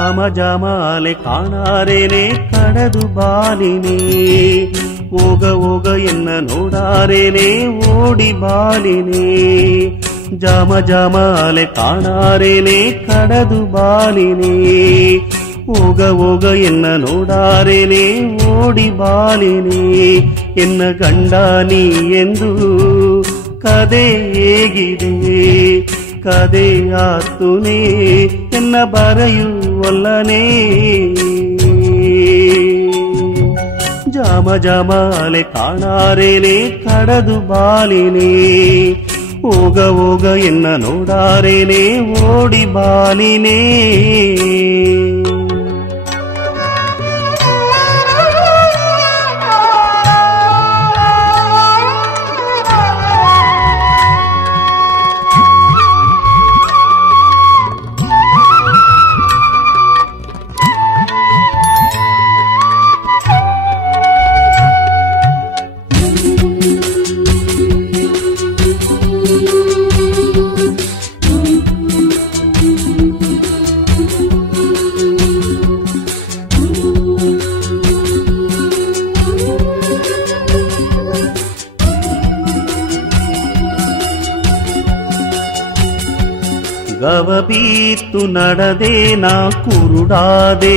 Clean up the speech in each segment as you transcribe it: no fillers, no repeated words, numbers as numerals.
ಜಾಮ ಜಾಮಾಲೆ ಕಾಣಾರೇನೆ ಕಡದು ಬಾಲಿನೇ ಹೋಗ ಹೋಗ ಎನ್ನ ನೋಡಾರೇನೆ ಓಡಿ ಬಾಲಿನೇ ಜಾಮ ಜಾಮಾಲೆ ಕಾಣಾರೇನೆ ಕಡದು ಬಾಲಿನೇ ಹೋಗ ಹೋಗ ಎನ್ನ ನೋಡಾರೇನೆ ಓಡಿ ಬಾಲಿನೇ ಎನ್ನ ಗಂಡ ನೀ ಎಂದು ಕದೆ ಹೇಗಿದೆ ಕದೆ ಆತುನೇ ಎನ್ನ ಬರೆಯುವಲ್ಲನೇ ಜಾಮ ಜಾಮಾಲೆ ಕಾಣಾರೇನೆ ಕಡದು ಬಾಲಿನೇ ಹೋಗ ಹೋಗ ಎನ್ನ ನೋಡಾರೇನೆ ಓಡಿ ಬಾಲಿನೇ ಗವಬೀತ್ತು ನಡೆದೆ ನಾ ಕುರುಡಾದೆ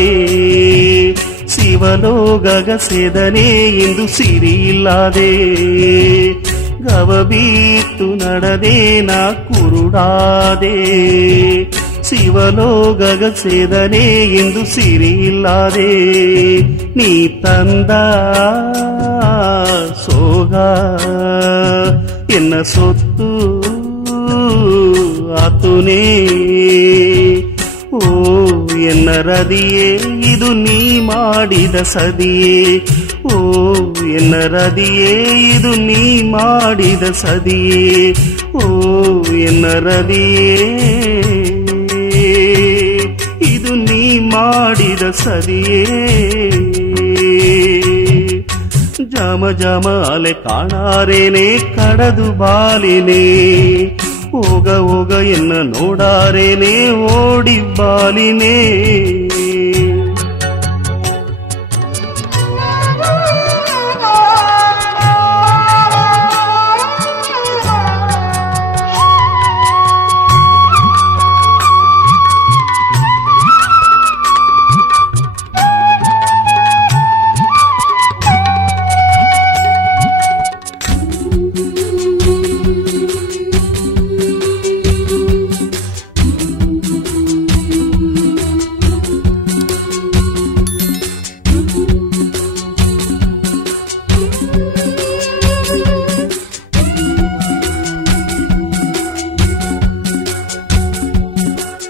ಶಿವಲೋಗಗ ಸೆದನೆ ಎಂದು ಸಿರಿಯಿಲ್ಲದೆ ಗವಬೀತ್ತು ನಡೆದೆ ನಾ ಕುರುಡಾದೆ ಶಿವಲೋಗಗ ಸೆದನೆ ಎಂದು ಸಿರಿಯಿಲ್ಲದೆ ನೀ ತಂದ ಸೋಗ ಎನ್ನ ಸೊತ್ತು ಆತುನೇ ಓ ಎನ್ನ ರದಿಯೇ ಇದು ನೀ ಮಾಡಿದ ಸದಿಯೇ ಓ ಎನ್ನ ರದಿಯೇ ಇದು ನೀ ಮಾಡಿದ ಸದಿಯೇ ಓ ಎನ್ನ ರದಿಯೇ ಇದು ನೀ ಮಾಡಿದ ಸದಿಯೇ ಜಾಮ ಜಾಮಾಲೆ ಕಾಣಾರೇನೆ ಕಡದು ಬಾಲಿನೇ ಹೋಗ ಹೋಗ ಎನ್ನ ನೋಡಾರೇನೆ ಓಡಿ ಬಾಲಿನೇ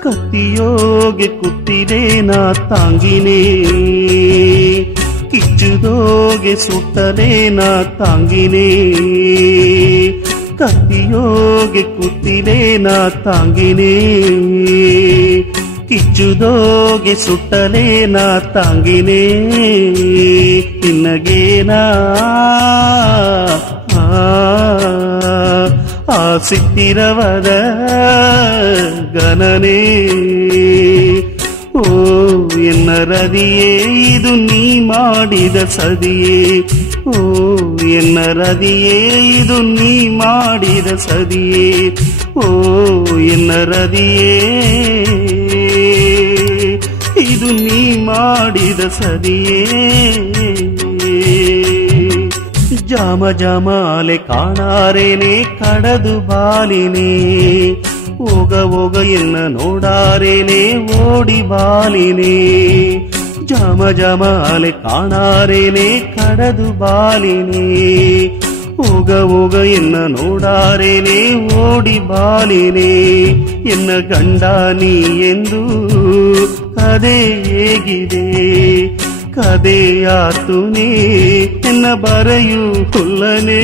ಕತ್ತಿಯೋಗೆ ಕುತ್ತಿದೆ ನಾ ತಾಂಗಿನೇ ಕಿಚ್ಚುದೋಗೆ ಸುಟ್ಟನೆ ನಾ ತಾಂಗಿನೇ ಕತ್ತಿಯೋಗೆ ಕುತ್ತಿದೆ ನಾ ತಾಂಗಿನೇ ಕಿಚ್ಚುದೋಗೆ ಸುಟ್ಟನೆ ನಾ ತಾಂಗಿನೇ ನಿನ್ನಗೇನಾ ಆಸಿತ್ತಿರವದ ಗಣನೆ ಓ ಎನ್ನ ರದಿಯೇ ಇದು ನೀ ಮಾಡಿದ ಸದಿಯೇ ಓ ಎನ್ನ ರದಿಯೇ ಇದು ನೀ ಮಾಡಿದ ಸದಿಯೇ ಓ ಎನ್ನ ರದಿಯೇ ಇದು ನೀ ಮಾಡಿದ ಸದಿಯೇ ಜಾಮ ಜಾಮಾಲೆ ಕಾಣಾರೇನೆ ಕಡದು ಬಾಲಿನೇ ಹೋಗ ಹೋಗ ಎನ್ನ ನೋಡಾರೇನೆ ಓಡಿ ಬಾಲಿನೇ ಜಾಮ ಜಾಮಾಲೆ ಕಾಣಾರೇನೆ ಕಡದು ಬಾಲಿನೇ ಹೋಗ ಹೋಗ ಎನ್ನ ನೋಡಾರೇನೆ ಓಡಿ ಬಾಲಿನೇ ಎನ್ನ ಗಂಡ ನೀ ಎಂದು ಕದೆ ಹೇಗಿದೆ ಕದೆ ಆತುನೇ ಎನ್ನ ಬರೆಯು ಹುಲ್ಲನೇ